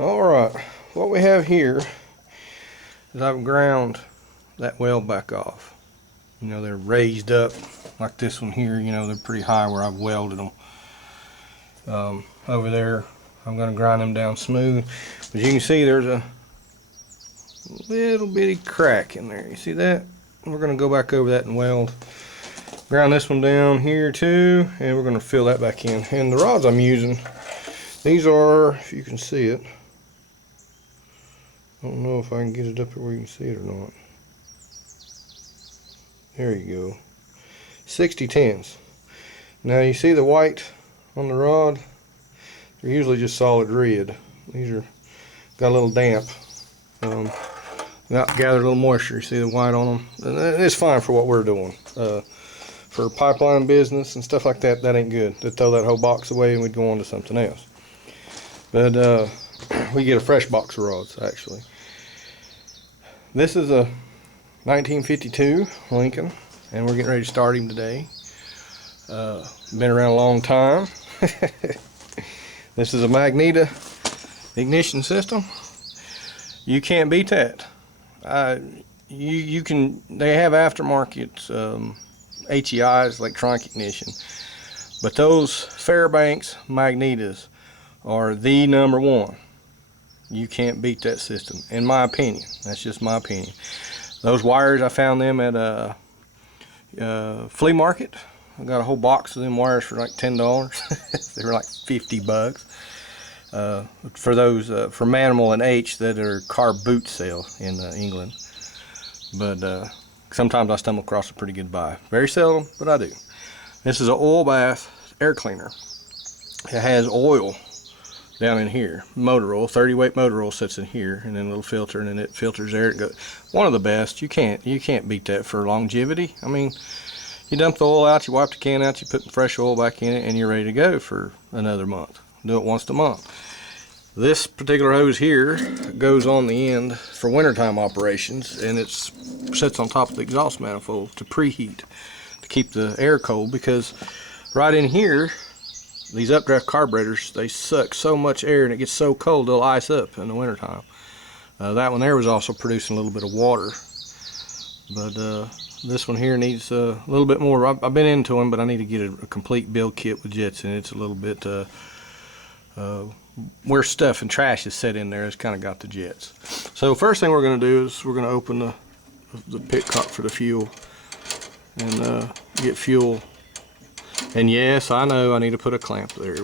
Alright, what we have here is I've ground that weld back off. You know, they're raised up like this one here. You know, they're pretty high where I've welded them. Over there, I'm going to grind them down smooth. But you can see there's a little bitty crack in there. You see that? We're going to go back over that and weld. Ground this one down here too, and we're going to fill that back in. And the rods I'm using, these are, if you can see it, I don't know if I can get it up here where you can see it or not. There you go. 6010s. Now you see the white on the rod? They're usually just solid red. These are got a little damp. Gather a little moisture. You see the white on them? And it's fine for what we're doing. For pipeline business and stuff like that, that ain't good. They'd throw that whole box away and we'd go on to something else. But we get a fresh box of rods, actually. This is a 1952 Lincoln, and we're getting ready to start him today. Been around a long time. This is a Magneta ignition system. You can't beat that. You can. They have aftermarket HEIs, electronic ignition, but those Fairbanks Magnetas are the #1. You can't beat that system, in my opinion. That's just my opinion. Those wires, I found them at a flea market. I got a whole box of them wires for like $10. They were like $50 for those for Manimal and H that are car boot sale in England. But sometimes I stumble across a pretty good buy. Very seldom, but I do. This is an oil bath air cleaner. It has oil down in here, motor oil, 30-weight motor oil sits in here, and then a little filter, and then it filters there. It goes. One of the best. You can't beat that for longevity. I mean, you dump the oil out, you wipe the can out, you put fresh oil back in it, and you're ready to go for another month. Do it once a month. This particular hose here goes on the end for wintertime operations, and it sits on top of the exhaust manifold to preheat, to keep the air cold, because right in here, these updraft carburetors, they suck so much air and it gets so cold they'll ice up in the wintertime. That one there was also producing a little bit of water. But this one here needs a little bit more. I've been into them, but I need to get a complete build kit with jets in it. It's a little bit where stuff and trash is set in there. It's kind of got the jets. So first thing we're going to do is we're going to open the pit cock for the fuel and get fuel. And yes, I know I need to put a clamp there,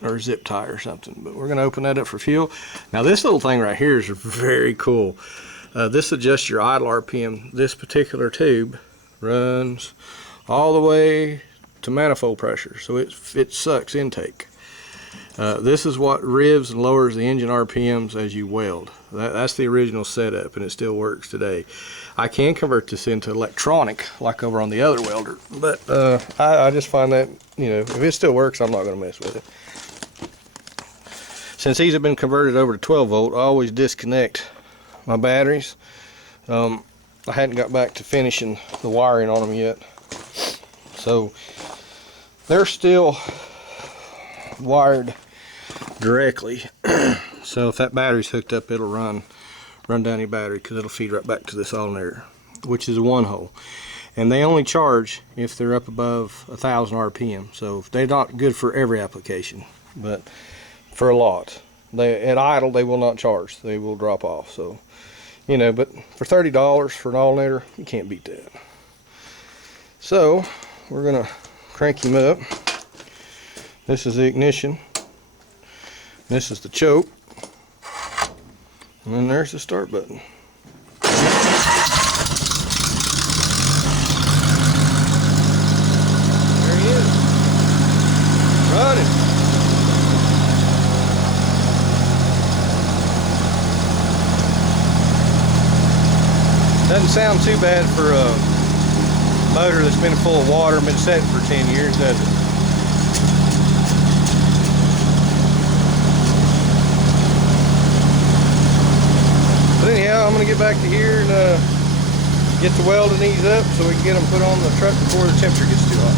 or a zip tie or something, but we're going to open that up for fuel. Now this little thing right here is very cool. This adjusts your idle RPM. This particular tube runs all the way to manifold pressure, so it sucks intake. This is what revs and lowers the engine RPMs as you weld. That's the original setup, and it still works today. I can convert this into electronic, like over on the other welder, but I just find that, you know, if it still works, I'm not going to mess with it. Since these have been converted over to 12 volt, I always disconnect my batteries. I hadn't got back to finishing the wiring on them yet, so they're still wired directly. So if that battery's hooked up, it'll run down your battery, because it'll feed right back to this alternator, which is a 1-hole. And they only charge if they're up above 1,000 RPM. So they're not good for every application, but for a lot. At idle, they will not charge. They will drop off. So, you know, but for $30 for an alternator, you can't beat that. So we're gonna crank him up. This is the ignition. This is the choke. And then there's the start button. There he is. Running. Doesn't sound too bad for a motor that's been full of water and been setting for 10 years, does it? But anyhow, I'm going to get back to here and get the welding these up so we can get them put on the truck before the temperature gets too hot.